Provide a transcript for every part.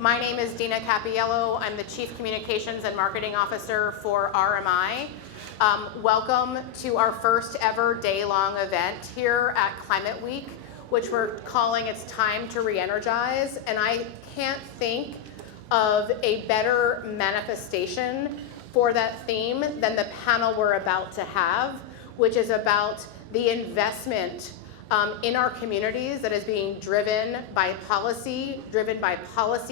My name is Dina Capiello. I'm the Chief Communications and Marketing Officer for RMI. Welcome to our first ever day-long event here at Climate Week, which we're calling It's Time to Re-Energize. And I can't think of a better manifestation for that theme than the panel we're about to have, which is about the investment in our communities that is being driven by policy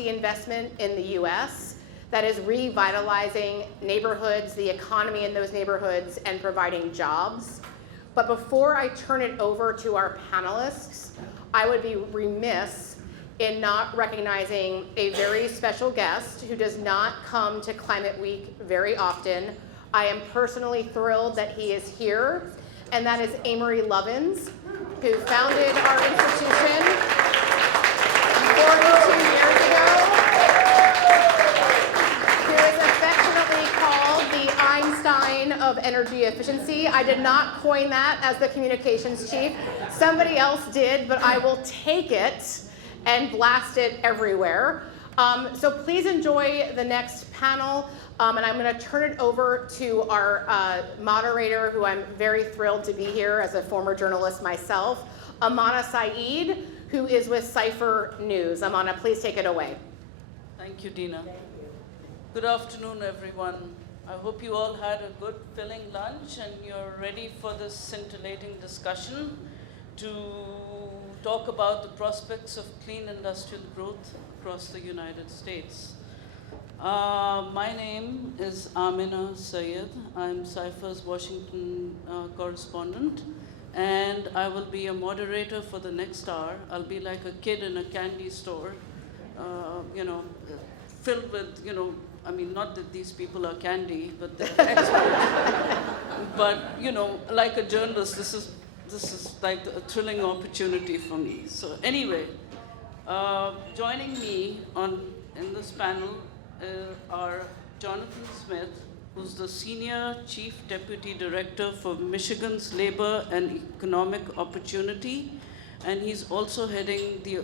investment in the US that is revitalizing neighborhoods, the economy in those neighborhoods, and providing jobs. But before I turn it over to our panelists, I would be remiss in not recognizing a very special guest who does not come to Climate Week very often. I am personally thrilled that he is here, and that is Amory Lovins, who founded our institution 42 years ago, who is affectionately called the Einstein of energy efficiency. I did not coin that as the communications chief. Somebody else did, but I will take it and blast it everywhere. So please enjoy the next panel. And I'm going to turn it over to our moderator, who I'm very thrilled to be here as a former journalist myself, Amena Saiyid, who is with Cipher News. Amena, please take it away. Thank you, Dina. Good afternoon, everyone. I hope you all had a good, filling lunch and you're ready for this scintillating discussion to talk about the prospects of clean industrial growth across the United States. My name is Amena Saiyid. I'm Cipher's Washington correspondent, and I will be a moderator for the next hour. I'll be like a kid in a candy store, filled with, I mean, not that these people are candy, but they're experts. But, like a journalist, this is like a thrilling opportunity for me. So anyway, joining me in this panel are Jonathan Smith, who's the Senior Chief Deputy Director for Michigan's Labor and Economic Opportunity, and he's also heading the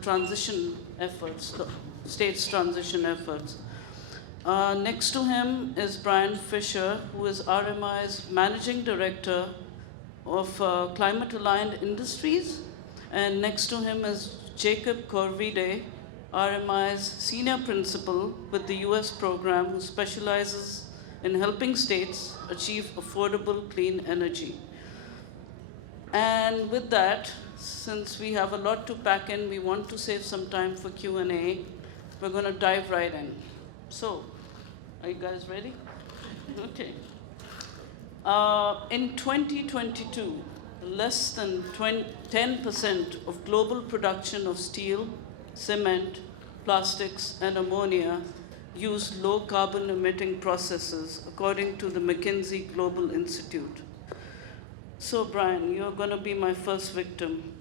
transition efforts, the state's transition efforts. Next to him is Brian Fisher, who is RMI's Managing Director of Climate Aligned Industries, and next to him is Jacob Corvide, RMI's Senior Principal with the US program, who specializes in helping states achieve affordable clean energy. And with that, since we have a lot to pack in, we want to save some time for Q&A. We're going to dive right in. So, are you guys ready? Okay. In 2022, less than 10% of global production of steel, cement, plastics, and ammonia use low carbon emitting processes, according to the McKinsey Global Institute. So Brian, you're going to be my first victim.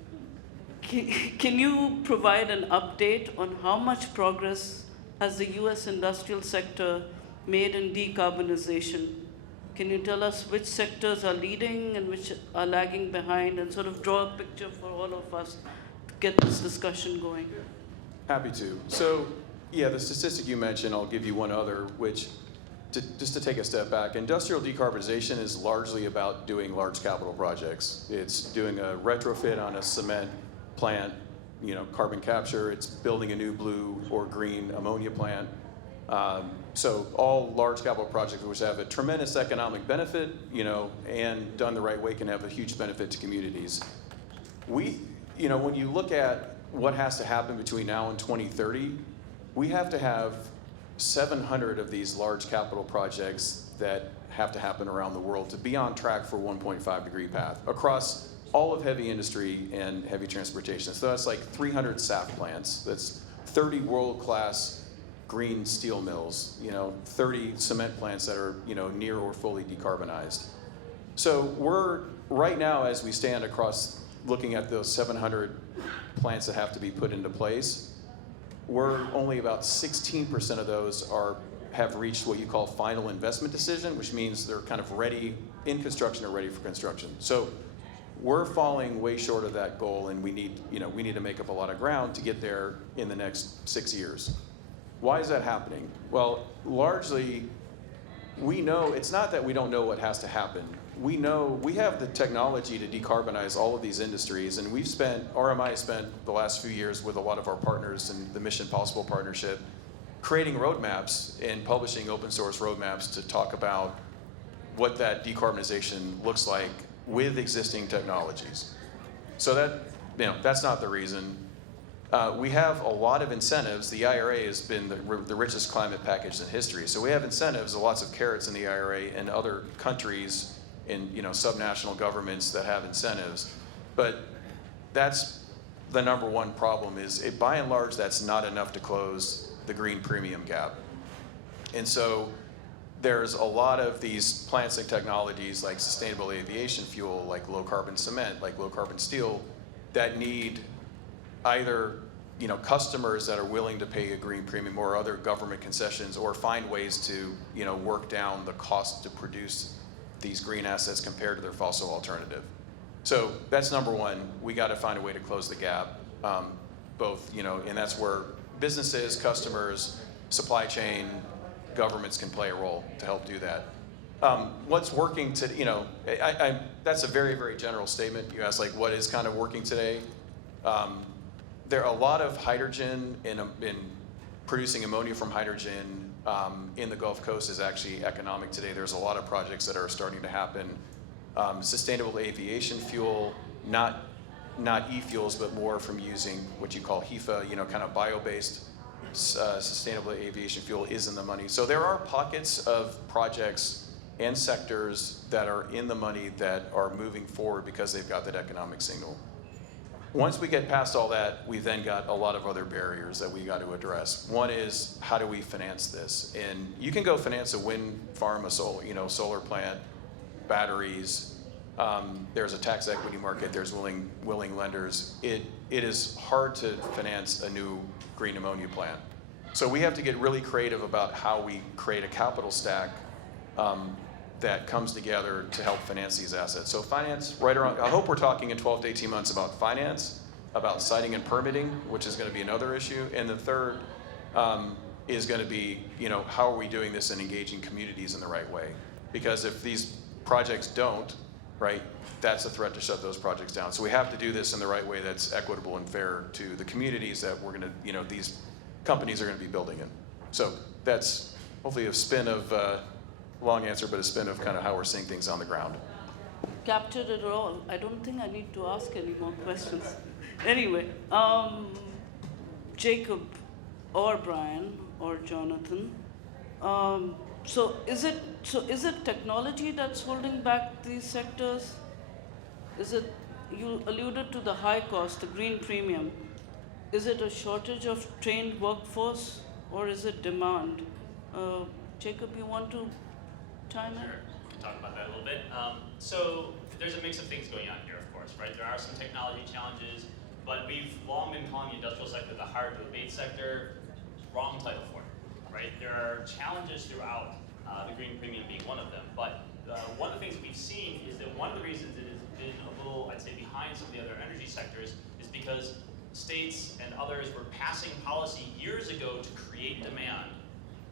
Can you provide an update on how much progress has the US industrial sector made in decarbonization? Can you tell us which sectors are leading and which are lagging behind, and sort of draw a picture for all of us to get this discussion going? Happy to. So, yeah, the statistic you mentioned, I'll give you one other, which, just to take a step back, industrial decarbonization is largely about doing large capital projects. It's doing a retrofit on a cement plant, carbon capture. It's building a new blue or green ammonia plant. So all large capital projects which have a tremendous economic benefit, and done the right way, can have a huge benefit to communities. When you look at what has to happen between now and 2030, we have to have 700 of these large capital projects that have to happen around the world to be on track for 1.5 degree path across all of heavy industry and heavy transportation. So that's like 300 SAF plants, that's 30 world-class green steel mills, 30 cement plants that are near or fully decarbonized. So we're, right now as we stand across looking at those 700 plants that have to be put into place, we're only about 16% of those have reached what you call final investment decision, which means they're kind of ready in construction or ready for construction. So We're falling way short of that goal, and we need to make up a lot of ground to get there in the next 6 years. Why is that happening? Well, largely, we know, it's not that we don't know what has to happen. We know we have the technology to decarbonize all of these industries, and RMI has spent the last few years with a lot of our partners in the Mission Possible Partnership, creating roadmaps and publishing open source roadmaps to talk about what that decarbonization looks like with existing technologies. So that's not the reason. We have a lot of incentives. The IRA has been the richest climate package in history. So we have incentives, lots of carrots in the IRA, and other countries in subnational governments that have incentives. But that's the number one problem is, by and large, that's not enough to close the green premium gap. And so there's a lot of these plants and technologies like sustainable aviation fuel, like low carbon cement, like low carbon steel, that need either customers that are willing to pay a green premium or other government concessions, or find ways to work down the cost to produce these green assets compared to their fossil alternative. So that's number one. We got to find a way to close the gap, and that's where businesses, customers, supply chain, governments can play a role to help do that. What's working that's a very, very general statement. You asked, what is kind of working today? There are a lot of hydrogen in producing ammonia from hydrogen in the Gulf Coast is actually economic today. There's a lot of projects that are starting to happen. Sustainable aviation fuel, not e-fuels, but more from using what you call HEFA, kind of bio-based sustainable aviation fuel is in the money. So there are pockets of projects and sectors that are in the money that are moving forward because they've got that economic signal. Once we get past all that, we've then got a lot of other barriers that we got to address. One is, how do we finance this? And you can go finance a wind farm, a solar plant, batteries. There's a tax equity market. There's willing lenders. It is hard to finance a new green ammonia plant. So we have to get really creative about how we create a capital stack that comes together to help finance these assets. So finance, I hope we're talking in 12 to 18 months about finance, about siting and permitting, which is going to be another issue. And the third is going to be, how are we doing this and engaging communities in the right way? Because if these projects don't, that's a threat to shut those projects down. So we have to do this in the right way that's equitable and fair to the communities that we're going to, these companies are going to be building in. So that's hopefully a spin of, long answer, but a spin of kind of how we're seeing things on the ground. Captured it all. I don't think I need to ask any more questions. Anyway, Jacob or Brian or Jonathan, so is it technology that's holding back these sectors? Is it, you alluded to the high cost, the green premium. Is it a shortage of trained workforce, or is it demand? Jacob, you want to chime in? Sure, we can talk about that a little bit. So there's a mix of things going on here, of course, right? There are some technology challenges, but we've long been calling the industrial sector the hard to abate sector. Wrong title for it, right? There are challenges throughout, the green premium being one of them. But one of the things we've seen is that one of the reasons it has been a little, I'd say, behind some of the other energy sectors is because states and others were passing policy years ago to create demand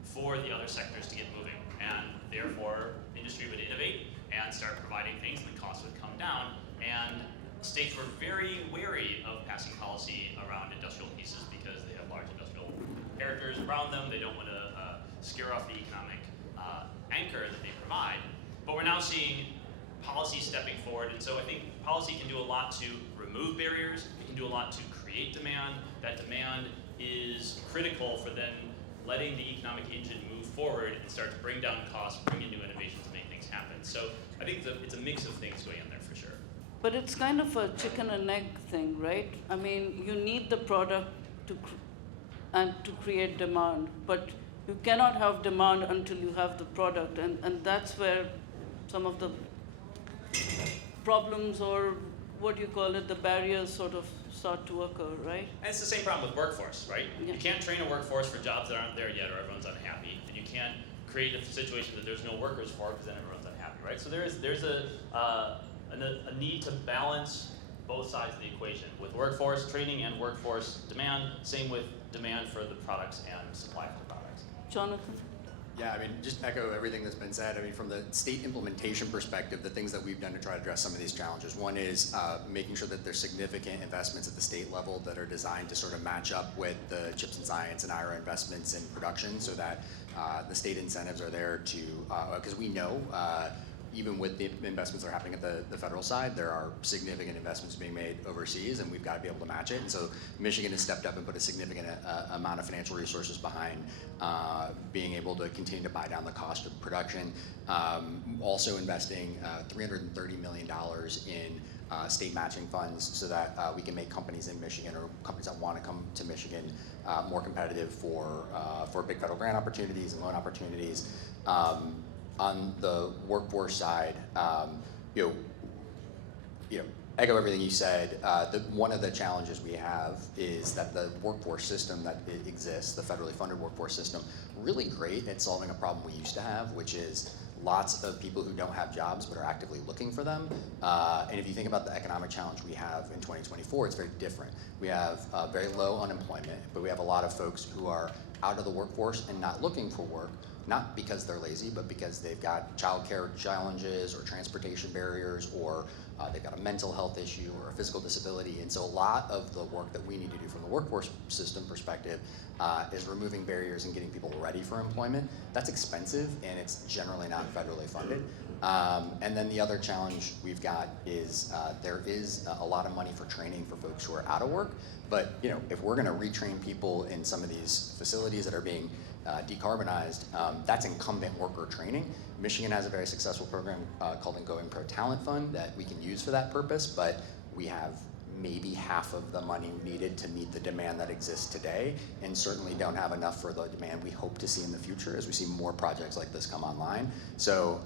for the other sectors to get moving. And therefore, industry would innovate and start providing things, and the costs would come down. And states were very wary of passing policy around industrial pieces because they have large industrial characters around them. They don't want to scare off the economic anchor that they provide. But we're now seeing policy stepping forward. And so I think policy can do a lot to remove barriers. It can do a lot to create demand. That demand is critical for then letting the economic engine move forward and start to bring down costs, bring in new innovations to make things happen. So I think it's a mix of things going on there for sure. But it's kind of a chicken and egg thing, right? I mean, you need the product to create demand, but you cannot have demand until you have the product, and that's where some of the problems, or what you call it, the barriers sort of start to occur, right? And it's the same problem with workforce, right? Yeah. You can't train a workforce for jobs that aren't there yet or everyone's unhappy, and you can't create a situation that there's no workers for because then everyone's unhappy, right? So there's a a need to balance both sides of the equation with workforce training and workforce demand. Same with demand for the products and supply for the products. Jonathan? Yeah, I mean, just echo everything that's been said. I mean, from the state implementation perspective, the things that we've done to try to address some of these challenges. One is making sure that there's significant investments at the state level that are designed to sort of match up with the CHIPS and Science and IRA investments in production, so that the state incentives are there to, because we know, even with the investments that are happening at the federal side, there are significant investments being made overseas, and we've got to be able to match it. And so Michigan has stepped up and put a significant amount of financial resources behind being able to continue to buy down the cost of production. Also investing $330 million in state matching funds so that we can make companies in Michigan, or companies that want to come to Michigan, more competitive for big federal grant opportunities and loan opportunities. On the workforce side, echo everything you said. One of the challenges we have is that the workforce system that exists, the federally funded workforce system, really great at solving a problem we used to have, which is lots of people who don't have jobs but are actively looking for them. And if you think about the economic challenge we have in 2024, it's very different. We have very low unemployment, but we have a lot of folks who are out of the workforce and not looking for work, not because they're lazy, but because they've got childcare challenges or transportation barriers, or they've got a mental health issue or a physical disability. And so a lot of the work that we need to do from the workforce system perspective is removing barriers and getting people ready for employment. That's expensive, and it's generally not federally funded. And then the other challenge we've got is there is a lot of money for training for folks who are out of work. But if we're going to retrain people in some of these facilities that are being decarbonized, that's incumbent worker training. Michigan has a very successful program called the Going Pro Talent Fund that we can use for that purpose, but we have maybe half of the money needed to meet the demand that exists today, and certainly don't have enough for the demand we hope to see in the future as we see more projects like this come online. So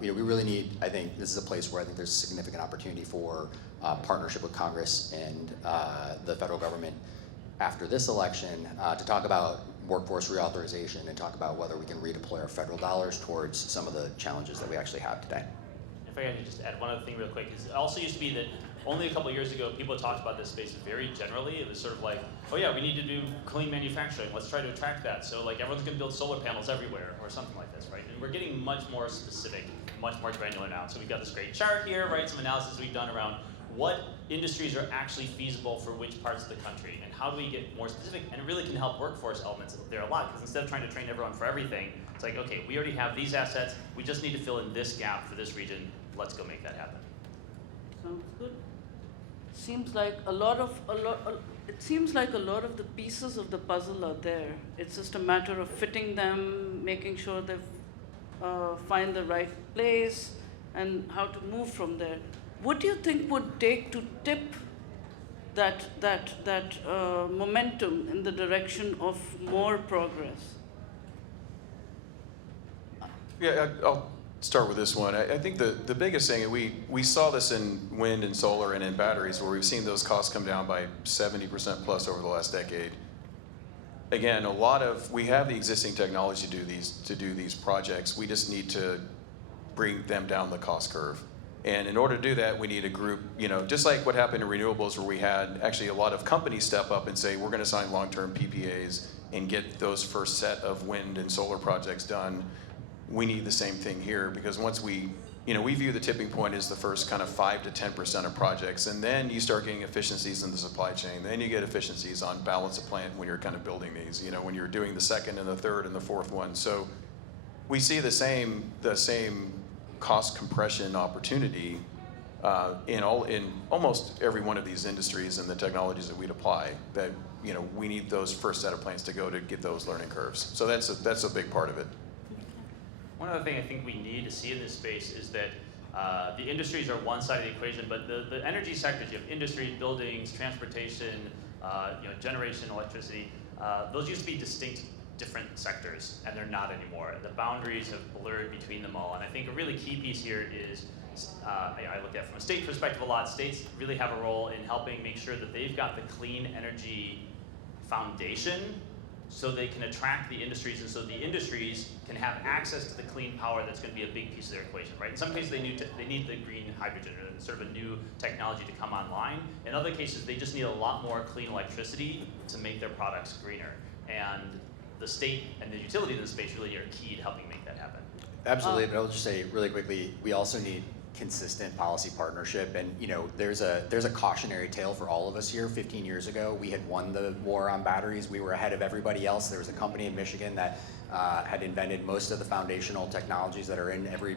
we really need, I think this is a place where I think there's significant opportunity for partnership with Congress and the federal government after this election to talk about workforce reauthorization and talk about whether we can redeploy our federal dollars towards some of the challenges that we actually have today. If I can just add one other thing real quick, is it also used to be that only a couple of years ago people talked about this space very generally. It was sort of like, oh yeah, we need to do clean manufacturing, let's try to attract that. So like everyone's gonna build solar panels everywhere or something like this, right? And we're getting much more specific, much more granular now. So we've got this great chart here, right? Some analysis we've done around what industries are actually feasible for which parts of the country, and how do we get more specific? And it really can help workforce elements there a lot, because instead of trying to train everyone for everything, it's like, okay, we already have these assets, we just need to fill in this gap for this region, let's go make that happen. Sounds good. Seems like it seems like a lot of the pieces of the puzzle are there. It's just a matter of fitting them, making sure they find the right place, and how to move from there. What do you think would take to tip that momentum in the direction of more progress? Yeah, I'll start with this one. I think the biggest thing, and we saw this in wind and solar and in batteries, where we've seen those costs come down by 70% plus over the last decade. Again, we have the existing technology to do these projects. We just need to bring them down the cost curve. And in order to do that, we need a group, just like what happened in renewables, where we had actually a lot of companies step up and say, we're going to sign long-term PPAs and get those first set of wind and solar projects done. We need the same thing here, because once we view the tipping point as the first kind of 5 to 10% of projects, and then you start getting efficiencies in the supply chain. Then you get efficiencies on balance of plant when you're kind of building these, when you're doing the second and the third and the fourth one. So we see the same cost compression opportunity in almost every one of these industries and the technologies that we'd apply, that we need those first set of plants to go to get those learning curves. So that's a big part of it. One other thing I think we need to see in this space is that the industries are one side of the equation, but the energy sectors, you have industry, buildings, transportation, generation, electricity, those used to be distinct different sectors, and they're not anymore. The boundaries have blurred between them all, and I think a really key piece here is, I look at it from a state perspective a lot. States really have a role in helping make sure that they've got the clean energy foundation so they can attract the industries, and so the industries can have access to the clean power that's going to be a big piece of their equation, right? In some cases, they need the green hydrogen, or sort of a new technology to come online. In other cases, they just need a lot more clean electricity to make their products greener. And the state and the utility in the space really are key to helping make that happen. Absolutely, but I'll just say really quickly, we also need consistent policy partnership, and there's a cautionary tale for all of us here. 15 years ago, we had won the war on batteries. We were ahead of everybody else. There was a company in Michigan that had invented most of the foundational technologies that are in every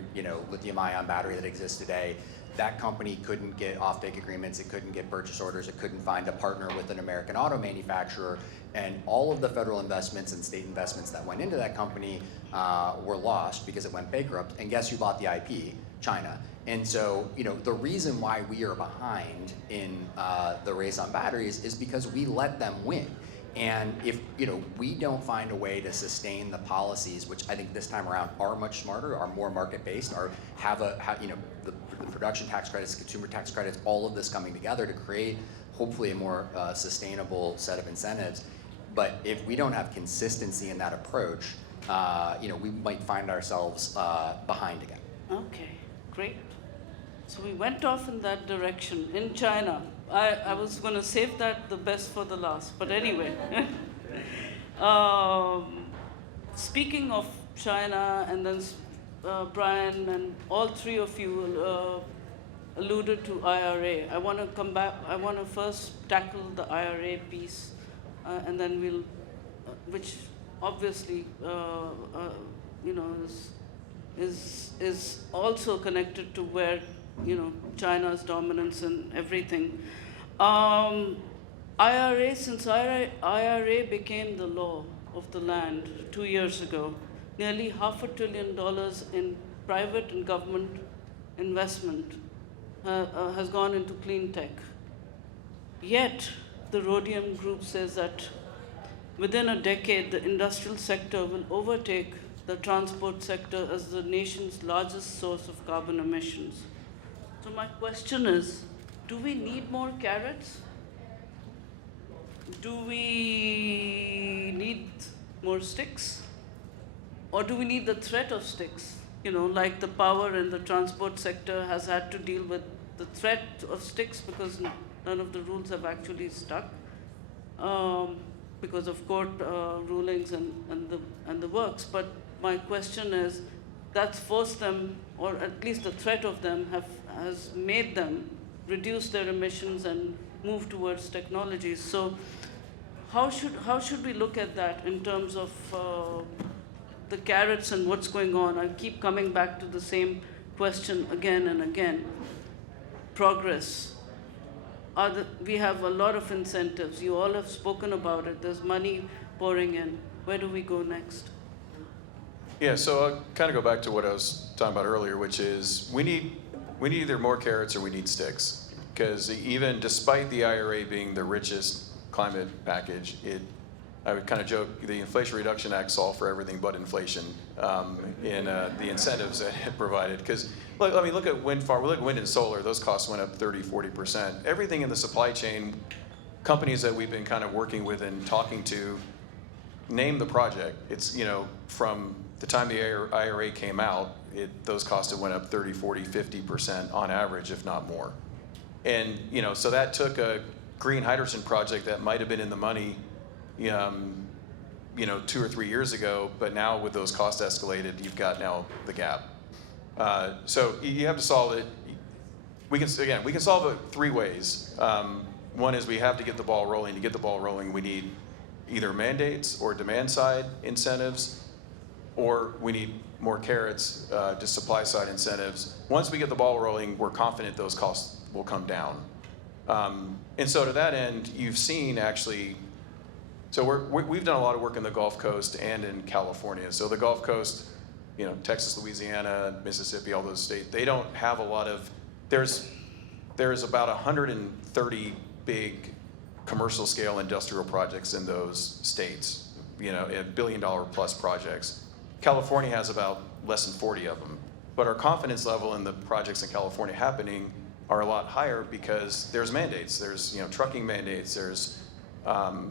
lithium-ion battery that exists today. That company couldn't get offtake agreements, it couldn't get purchase orders, it couldn't find a partner with an American auto manufacturer, and all of the federal investments and state investments that went into that company were lost because it went bankrupt. And guess who bought the IP? China. And so, the reason why we are behind in the race on batteries is because we let them win. And if we don't find a way to sustain the policies, which I think this time around are much smarter, are more market-based, are have the production tax credits, consumer tax credits, all of this coming together to create hopefully a more sustainable set of incentives. But if we don't have consistency in that approach, we might find ourselves behind again. Okay, great. So we went off in that direction. In China, I was going to save that the best for the last, but anyway. Speaking of China, and then Brian and all three of you alluded to IRA. I want to come back. I want to first tackle the IRA piece, and then we'll, which obviously, is also connected to where China's dominance and everything. Since IRA became the law of the land 2 years ago, nearly $500 billion in private and government investment has gone into clean tech. Yet, the Rhodium Group says that within a decade, the industrial sector will overtake the transport sector as the nation's largest source of carbon emissions. So my question is, do we need more carrots? Do we need more sticks? Or do we need the threat of sticks? Like the power and the transport sector has had to deal with the threat of sticks because none of the rules have actually stuck because of court rulings and the works. But my question is, that's forced them, or at least the threat of them has made them reduce their emissions and move towards technologies. So how should we look at that in terms of the carrots and what's going on? I keep coming back to the same question again and again. Progress. We have a lot of incentives. You all have spoken about it. There's money pouring in. Where do we go next? Yeah, so I'll kind of go back to what I was talking about earlier, which is we need either more carrots or we need sticks. Because even despite the IRA being the richest climate package, I would kind of joke, the Inflation Reduction Act solved for everything but inflation in the incentives that it provided. Because look at wind farm, look at wind and solar, those costs went up 30, 40%. Everything in the supply chain, companies that we've been kind of working with and talking to, name the project. It's, from the time the IRA came out, those costs have went up 30, 40, 50% on average, if not more. And, so that took a green hydrogen project that might have been in the money 2 or 3 years ago, but now with those costs escalated, you've got now the gap. So you have to solve it. We can solve it 3 ways. One is we have to get the ball rolling. To get the ball rolling, we need either mandates or demand side incentives, or we need more carrots, just supply side incentives. Once we get the ball rolling, we're confident those costs will come down. And so to that end, you've seen actually, so we've done a lot of work in the Gulf Coast and in California. So the Gulf Coast, Texas, Louisiana, Mississippi, all those states, they don't have a lot of, there's about 130 big commercial scale industrial projects in those states, $1 billion plus projects. California has about less than 40 of them. But our confidence level in the projects in California happening are a lot higher because there's mandates. There's trucking mandates, there's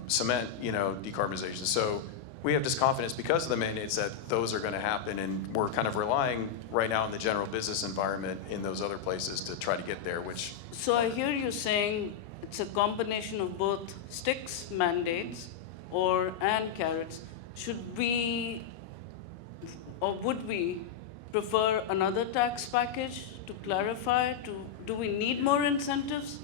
cement, decarbonization. So we have this confidence because of the mandates that those are going to happen, and we're kind of relying right now on the general business environment in those other places to try to get there, which... So I hear you saying it's a combination of both sticks mandates and carrots. Should we, or would we, prefer another tax package to clarify? Do we need more incentives?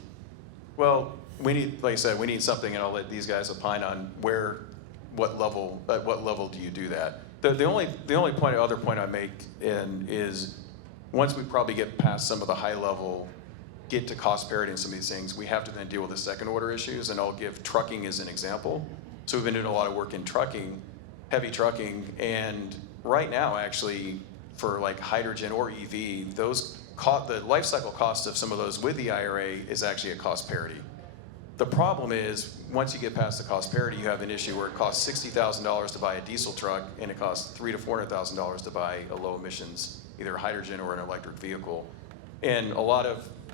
Well, we need, like I said, we need something, and I'll let these guys opine on at what level do you do that? The only other point I make is once we probably get past some of the high level, get to cost parity and some of these things, we have to then deal with the second order issues, and I'll give trucking as an example. So we've been doing a lot of work in trucking, heavy trucking, and right now actually for like hydrogen or EV, the life cycle cost of some of those with the IRA is actually at cost parity. The problem is, once you get past the cost parity, you have an issue where it costs $60,000 to buy a diesel truck, and it costs $300,000 to $400,000 to buy a low emissions, either hydrogen or an electric vehicle. And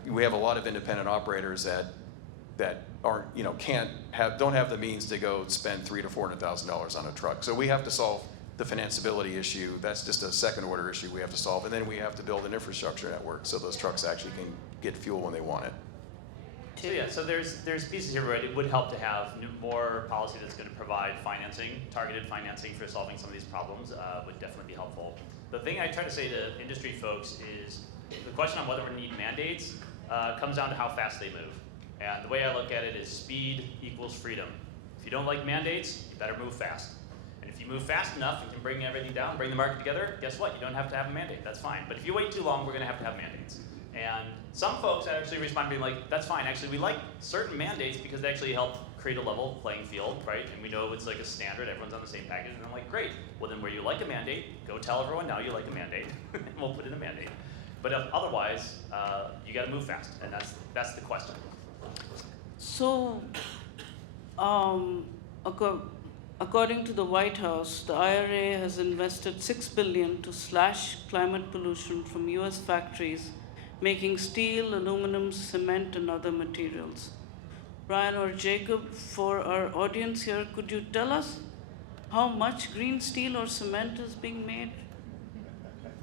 we have a lot of independent operators that aren't, don't have the means to go spend $300,000 to $400,000 on a truck. So we have to solve the financeability issue. That's just a second order issue we have to solve, and then we have to build an infrastructure network so those trucks actually can get fuel when they want it. So yeah, so there's pieces here where it would help to have more policy that's going to provide financing, targeted financing for solving some of these problems would definitely be helpful. The thing I try to say to industry folks is the question on whether we need mandates comes down to how fast they move. And the way I look at it is speed equals freedom. If you don't like mandates, you better move fast. And if you move fast enough and can bring everything down, bring the market together, guess what? You don't have to have a mandate. That's fine. But if you wait too long, we're going to have mandates. And some folks actually respond being like, that's fine. Actually, we like certain mandates because they actually help create a level playing field, right? And we know it's like a standard. Everyone's on the same package. And I'm like, great. Well, then where you like a mandate, go tell everyone now you like a mandate, and we'll put in a mandate. But otherwise, you got to move fast, and that's the question. So, according to the White House, the IRA has invested $6 billion to slash climate pollution from U.S. factories making steel, aluminum, cement, and other materials. Brian or Jacob, for our audience here, could you tell us how much green steel or cement is being made?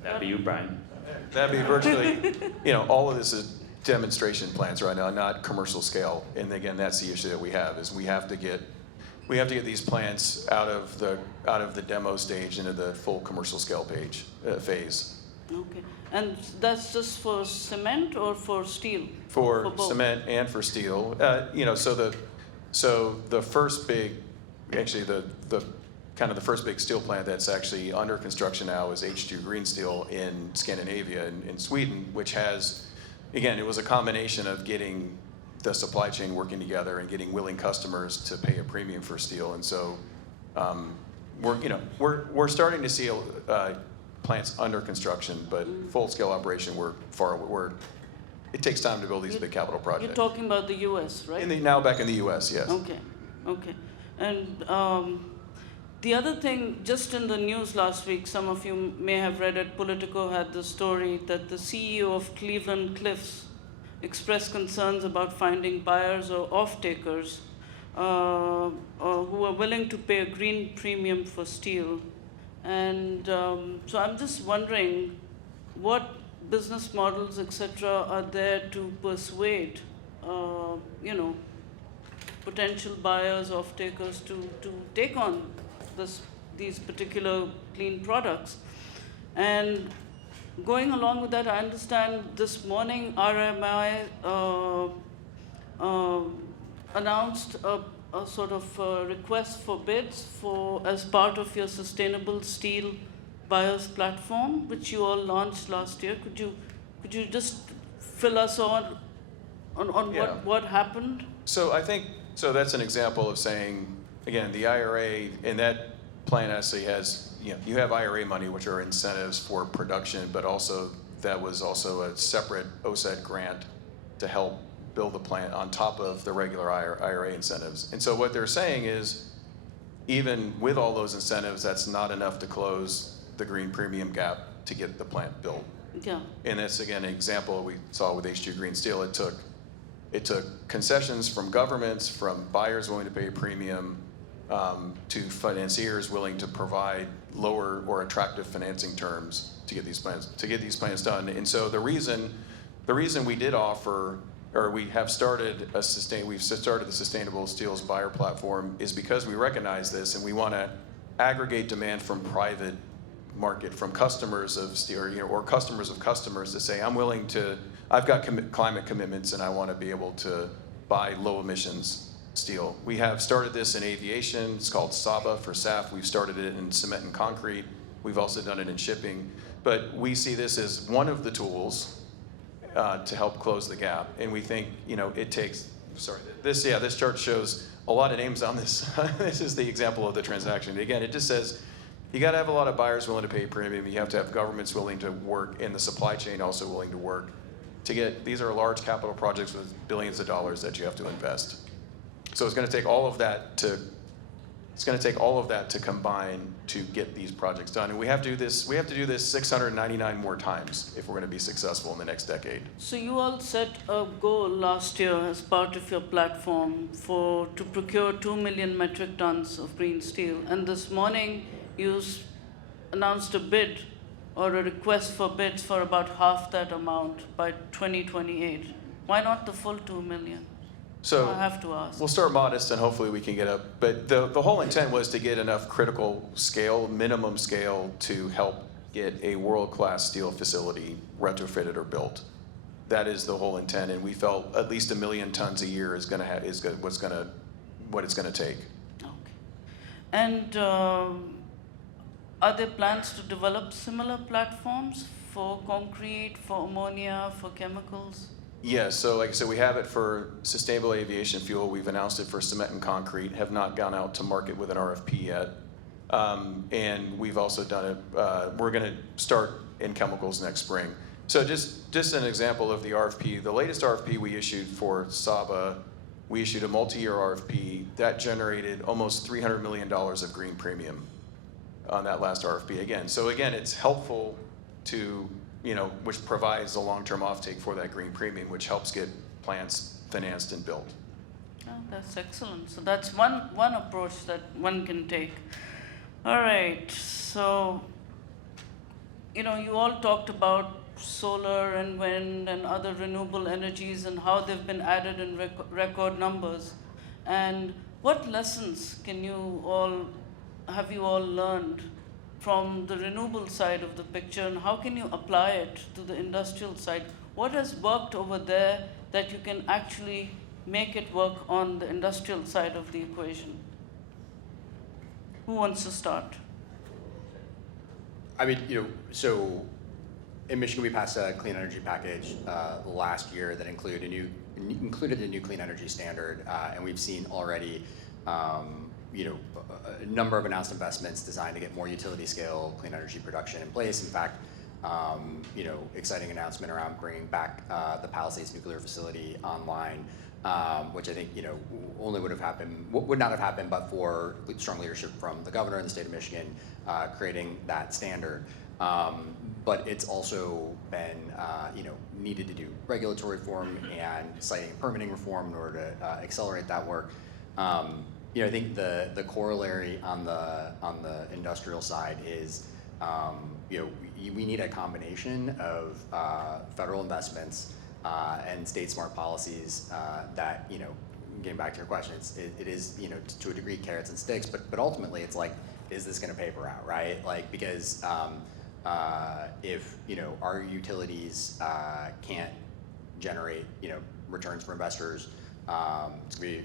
That'd be you, Brian. That'd be virtually, all of this is demonstration plants right now, not commercial scale. And again, that's the issue that we have, is we have to get these plants out of the demo stage into the full commercial scale phase. Okay, and that's just for cement or for steel? For both? Cement and for steel. So the first big, actually the first big steel plant that's actually under construction now is H2 Green Steel in Scandinavia, in Sweden, which has, again, it was a combination of getting the supply chain working together and getting willing customers to pay a premium for steel. And so we're starting to see plants under construction, but full-scale operation, it takes time to build these big capital projects. You're talking about the U.S., right? Now back in the U.S., yes. Okay. And the other thing, just in the news last week, some of you may have read it, Politico had the story that the CEO of Cleveland Cliffs expressed concerns about finding buyers or off-takers who are willing to pay a green premium for steel. And so I'm just wondering what business models, etc., are there to persuade, potential buyers, off-takers to take on these particular clean products. And going along with that, I understand this morning RMI announced a sort of request for bids as part of your sustainable steel buyers platform, which you all launched last year. Could you just fill us on what happened? So I think that's an example of saying, again, the IRA, and that plan actually has, you have IRA money, which are incentives for production, but also that was also a separate OSED grant to help build the plant on top of the regular IRA incentives. And so what they're saying is, even with all those incentives, that's not enough to close the green premium gap to get the plant built. Yeah. And that's, again, an example we saw with H2 Green Steel. It took It took concessions from governments, from buyers willing to pay a premium, to financiers willing to provide lower or attractive financing terms to get these plans done. And so the reason we did offer, or we have started we've started the Sustainable Steels Buyer Platform is because we recognize this and we want to aggregate demand from private market, from customers of steel, or customers of customers to say, I've got climate commitments and I want to be able to buy low emissions steel. We have started this in aviation. It's called SABA for SAF. We've started it in cement and concrete. We've also done it in shipping. But we see this as one of the tools to help close the gap. And we think, it takes, this chart shows a lot of names on this. This is the example of the transaction. Again, it just says, you got to have a lot of buyers willing to pay a premium. You have to have governments willing to work, and the supply chain also willing to work. These are large capital projects with billions of dollars that you have to invest. So it's going to take all of that to combine to get these projects done. And we have to do this 699 more times if we're going to be successful in the next decade. So you all set a goal last year as part of your platform to procure 2 million metric tons of green steel. And this morning you announced a bid or a request for bids for about half that amount by 2028. Why not the full 2 million? So I have to ask. We'll start modest and hopefully we can get up. But the whole intent was to get enough critical scale, minimum scale, to help get a world-class steel facility retrofitted or built. That is the whole intent, and we felt at least 1 million tons a year is what it's going to take. Okay. And are there plans to develop similar platforms for concrete, for ammonia, for chemicals? Yes, so like I said, we have it for sustainable aviation fuel. We've announced it for cement and concrete, have not gone out to market with an RFP yet. And we've also done it, we're going to start in chemicals next spring. So just an example of the RFP, the latest RFP we issued for Saba, we issued a multi-year RFP that generated almost $300 million of green premium on that last RFP again. So again, it's helpful to, which provides a long-term offtake for that green premium, which helps get plants financed and built. Oh, that's excellent. So that's one approach that one can take. All right, so, you all talked about solar and wind and other renewable energies and how they've been added in record numbers. And what lessons have you all learned from the renewable side of the picture, and how can you apply it to the industrial side? What has worked over there that you can actually make it work on the industrial side of the equation? Who wants to start? I mean, so in Michigan we passed a clean energy package last year that included a new clean energy standard, and we've seen already a number of announced investments designed to get more utility scale clean energy production in place. In fact, exciting announcement around bringing back the Palisades nuclear facility online, which I think would not have happened but for strong leadership from the governor in the state of Michigan creating that standard. But it's also been needed to do regulatory reform and siting and permitting reform in order to accelerate that work. I think the corollary on the industrial side is, we need a combination of federal investments and state smart policies that, getting back to your question, it is to a degree carrots and sticks, but ultimately it's like, is this going to paper out, right? Like, because if our utilities can't generate returns for investors, it's going to be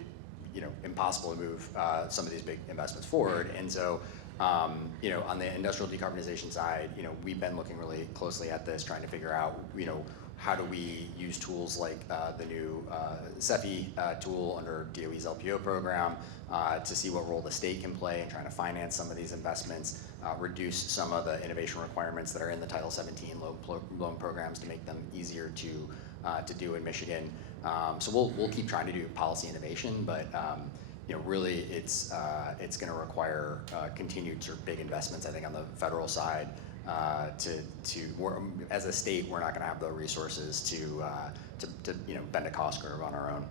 impossible to move some of these big investments forward. And so, on the industrial decarbonization side, we've been looking really closely at this, trying to figure out, how do we use tools like the new Cipher tool under DOE's LPO program to see what role the state can play in trying to finance some of these investments, reduce some of the innovation requirements that are in the Title 17 loan programs to make them easier to do in Michigan. So we'll keep trying to do policy innovation, but really it's going to require continued sort of big investments, I think, on the federal side as a state, we're not going to have the resources to bend a cost curve on our own.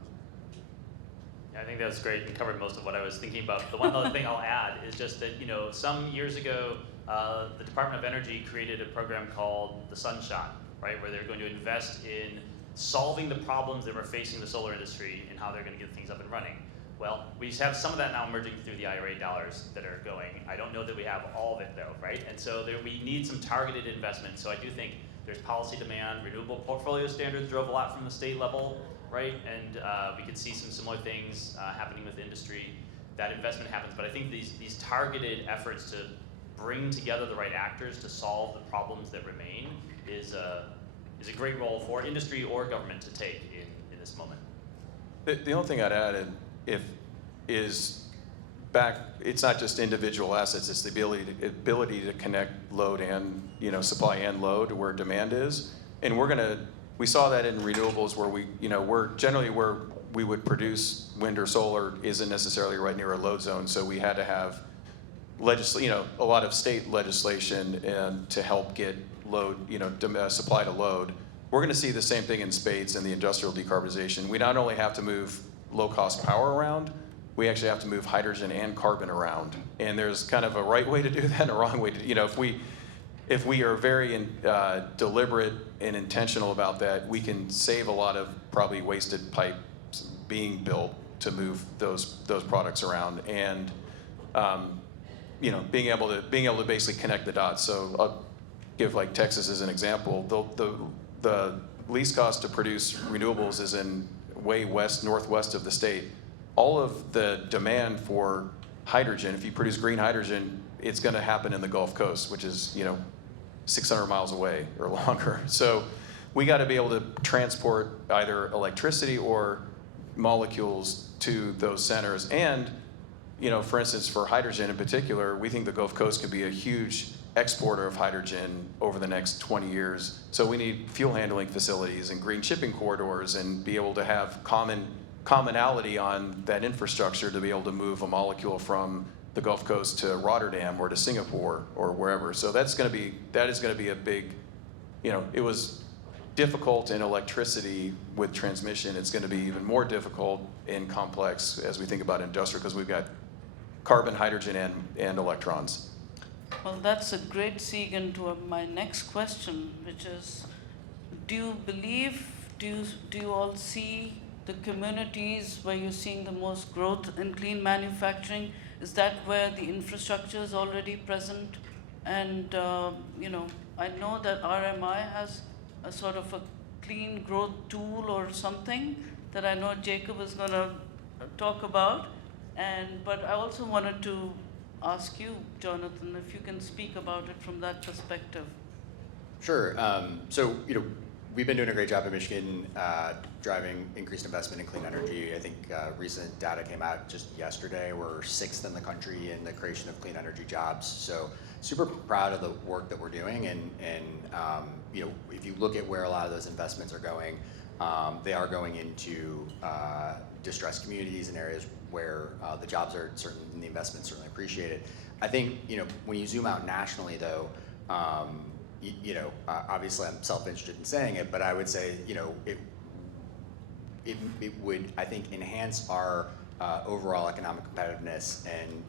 Yeah, I think that was great. You covered most of what I was thinking about. The one other thing I'll add is just that, some years ago, the Department of Energy created a program called the Sunshine, right, where they're going to invest in solving the problems that were facing the solar industry and how they're going to get things up and running. Well, we have some of that now emerging through the IRA dollars that are going. I don't know that we have all of it though, right? And so we need some targeted investment. So I do think there's policy demand. Renewable portfolio standards drove a lot from the state level, right? And we could see some similar things happening with industry. That investment happens, but I think these targeted efforts to bring together the right actors to solve the problems that remain is a great role for industry or government to take in this moment. The only thing I'd add it's not just individual assets, it's the ability to connect load and, supply and load where demand is. And we saw that in renewables where we're generally where we would produce wind or solar isn't necessarily right near a load zone. So we had to have a lot of state legislation to help get load, supply to load. We're going to see the same thing in spades in the industrial decarbonization. We not only have to move low-cost power around, we actually have to move hydrogen and carbon around. And there's kind of a right way to do that and a wrong way to, if we are very deliberate and intentional about that, we can save a lot of probably wasted pipes being built to move those products around, and being able to basically connect the dots. So I'll give like Texas as an example. The least cost to produce renewables is in way northwest of the state. All of the demand for hydrogen, if you produce green hydrogen, it's going to happen in the Gulf Coast, which is 600 miles away or longer. So we got to be able to transport either electricity or molecules to those centers. And for instance, for hydrogen in particular, we think the Gulf Coast could be a huge exporter of hydrogen over the next 20 years. So we need fuel handling facilities and green shipping corridors and be able to have commonality on that infrastructure to be able to move a molecule from the Gulf Coast to Rotterdam or to Singapore or wherever. So that is going to be a big, it was difficult in electricity with transmission. It's going to be even more difficult and complex as we think about industrial, because we've got carbon, hydrogen, and electrons. Well, that's a great segue into my next question, which is, do you all see the communities where you're seeing the most growth in clean manufacturing? Is that where the infrastructure is already present? And I know that RMI has a sort of a clean growth tool or something that I know Jacob is going to talk about. But I also wanted to ask you, Jonathan, if you can speak about it from that perspective. Sure. So we've been doing a great job in Michigan driving increased investment in clean energy. I think recent data came out just yesterday. We're 6th in the country in the creation of clean energy jobs. So super proud of the work that we're doing. And if you look at where a lot of those investments are going, they are going into distressed communities and areas where the jobs are certain and the investment's certainly appreciated. I think when you zoom out nationally, though, obviously I'm self-interested in saying it, but I would say it would, I think, enhance our overall economic competitiveness and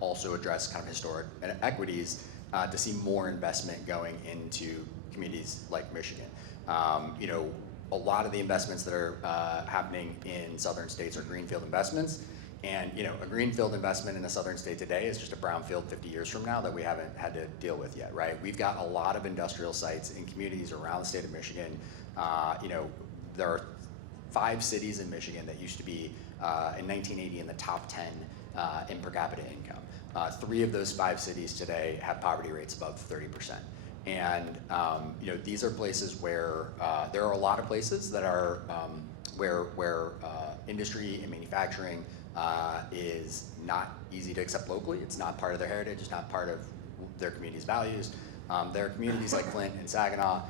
also address kind of historic equities to see more investment going into communities like Michigan. A lot of the investments that are happening in southern states are greenfield investments. And a greenfield investment in a southern state today is just a brownfield 50 years from now that we haven't had to deal with yet, right? We've got a lot of industrial sites in communities around the state of Michigan. There are 5 cities in Michigan that used to be in 1980 in the top 10 in per capita income. 3 of those 5 cities today have poverty rates above 30%. And these are places where there are a lot of places that are where industry and manufacturing is not easy to accept locally. It's not part of their heritage. It's not part of their community's values. There are communities like Flint and Saginaw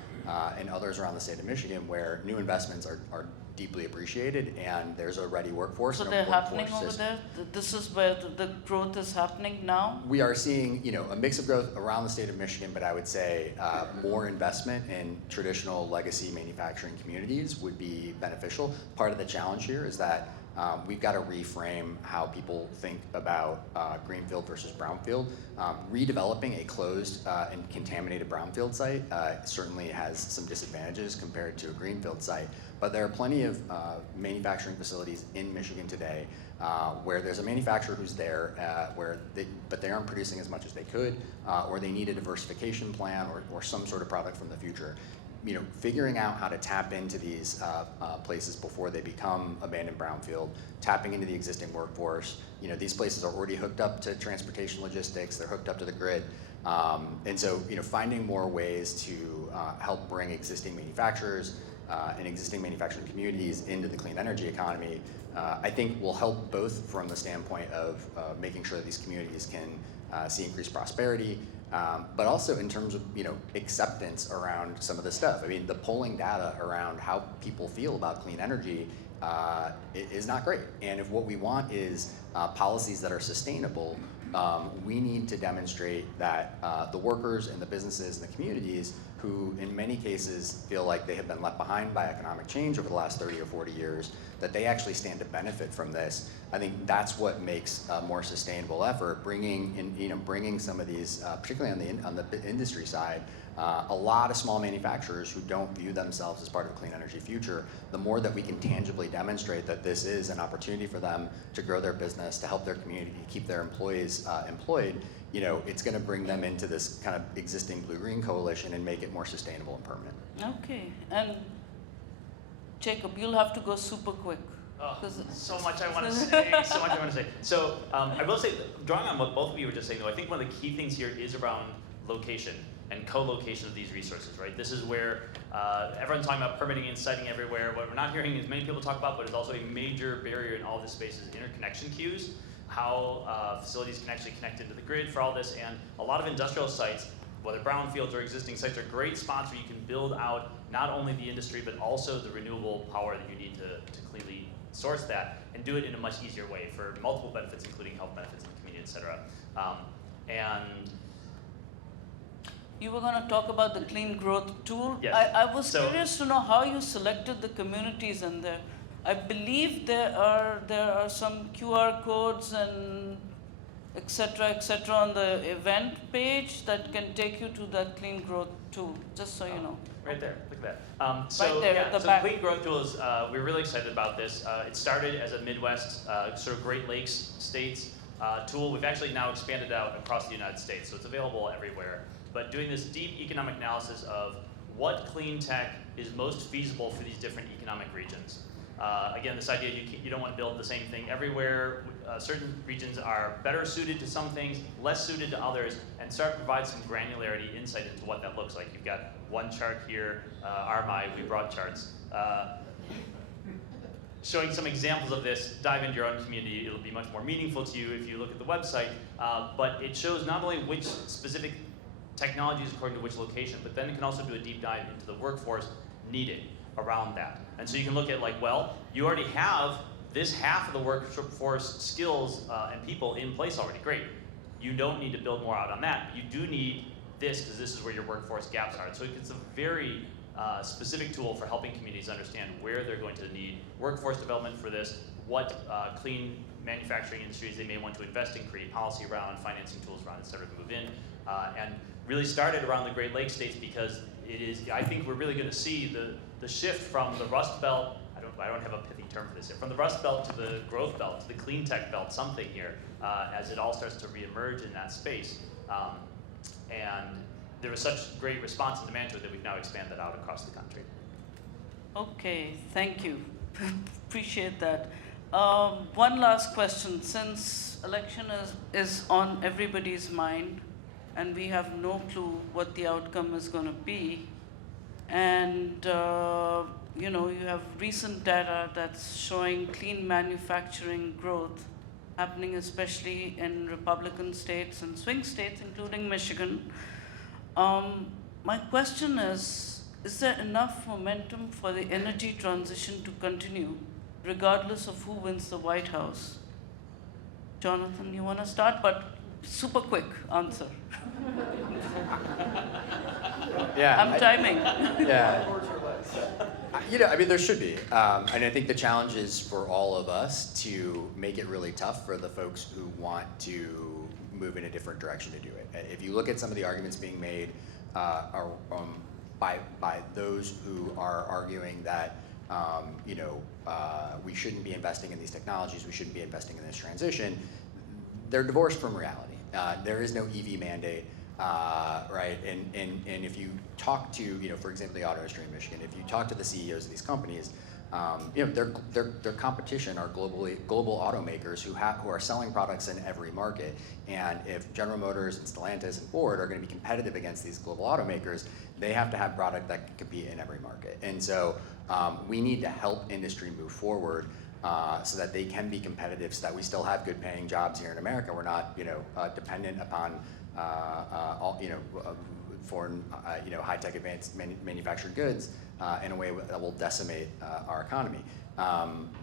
and others around the state of Michigan where new investments are deeply appreciated, and there's a ready workforce. So and a they're workforce happening over system. there? This is where the growth is happening now? We are seeing, a mix of growth around the state of Michigan, but I would say more investment in traditional legacy manufacturing communities would be beneficial. Part of the challenge here is that we've got to reframe how people think about greenfield versus brownfield. Redeveloping a closed and contaminated brownfield site certainly has some disadvantages compared to a greenfield site, but there are plenty of manufacturing facilities in Michigan today where there's a manufacturer who's there, but they aren't producing as much as they could, or they need a diversification plan or some sort of product from the future. Figuring out how to tap into these places before they become abandoned brownfield, tapping into the existing workforce. These places are already hooked up to transportation logistics, they're hooked up to the grid. And so, finding more ways to help bring existing manufacturers and existing manufacturing communities into the clean energy economy, I think will help both from the standpoint of making sure that these communities can see increased prosperity, but also in terms of acceptance around some of this stuff. I mean, the polling data around how people feel about clean energy is not great. And if what we want is policies that are sustainable, we need to demonstrate that the workers and the businesses and the communities who in many cases feel like they have been left behind by economic change over the last 30 or 40 years, that they actually stand to benefit from this. I think that's what makes a more sustainable effort, bringing some of these, particularly on the industry side, a lot of small manufacturers who don't view themselves as part of a clean energy future. The more that we can tangibly demonstrate that this is an opportunity for them to grow their business, to help their community, keep their employees employed, it's going to bring them into this kind of existing blue-green coalition and make it more sustainable and permanent. Okay, and Jacob, you'll have to go super quick. Oh, so much I want to say, So I will say, drawing on what both of you were just saying, though, I think one of the key things here is around location and co-location of these resources, right? This is where everyone's talking about permitting and siting everywhere. What we're not hearing as many people talk about, but is also a major barrier in all this space is interconnection queues, how facilities can actually connect into the grid for all this. And a lot of industrial sites, whether brownfields or existing sites, are great spots where you can build out not only the industry, but also the renewable power that you need to cleanly source that and do it in a much easier way for multiple benefits, including health benefits in the community, et cetera. And you were going to talk about the clean growth tool. Yes. I was curious to know how you selected the communities in there. I believe there are some QR codes and et cetera on the event page that can take you to that clean growth tool, just so you know. Right there, look at that. Right there at the so back. Clean Growth Tools, we're really excited about this. It started as a Midwest, sort of Great Lakes states tool. We've actually now expanded out across the United States, so it's available everywhere. But doing this deep economic analysis of what clean tech is most feasible for these different economic regions. Again, this idea you don't want to build the same thing everywhere. Certain regions are better suited to some things, less suited to others, and start to provide some granularity insight into what that looks like. You've got one chart here, RMI, we brought charts. Showing some examples of this, dive into your own community. It'll be much more meaningful to you if you look at the website. But it shows not only which specific technologies according to which location, but then it can also do a deep dive into the workforce needed around that. And so you can look at you already have this half of the workforce skills and people in place already. Great. You don't need to build more out on that. You do need this because this is where your workforce gaps are. So it's a very specific tool for helping communities understand where they're going to need workforce development for this, what clean manufacturing industries they may want to invest in, create policy around, financing tools around, et cetera, to move in. And really started around the Great Lakes states because I think we're really going to see the shift from the Rust Belt, I don't have a pithy term for this here, from the Rust Belt to the Growth Belt, to the Clean Tech Belt, something here, as it all starts to reemerge in that space. And there was such great response and demand to it that we've now expanded out across the country. Okay, thank you. Appreciate that. One last question. Since election is on everybody's mind, and we have no clue what the outcome is going to be, and you have recent data that's showing clean manufacturing growth happening especially in Republican states and swing states, including Michigan. My question is is there enough momentum for the energy transition to continue, regardless of who wins the White House? Jonathan, you want to start? But super quick answer. Yeah. I'm timing. Yeah. I mean, there should be. And I think the challenge is for all of us to make it really tough for the folks who want to move in a different direction to do it. If you look at some of the arguments being made by those who are arguing that we shouldn't be investing in these technologies, we shouldn't be investing in this transition, they're divorced from reality. There is no EV mandate, right? And if you talk to, for example, the auto industry in Michigan, if you talk to the CEOs of these companies, their competition are global automakers who are selling products in every market. And if General Motors and Stellantis and Ford are going to be competitive against these global automakers, they have to have product that can compete in every market. And so we need to help industry move forward so that they can be competitive, so that we still have good paying jobs here in America. We're not, dependent upon foreign, high-tech advanced manufactured goods in a way that will decimate our economy.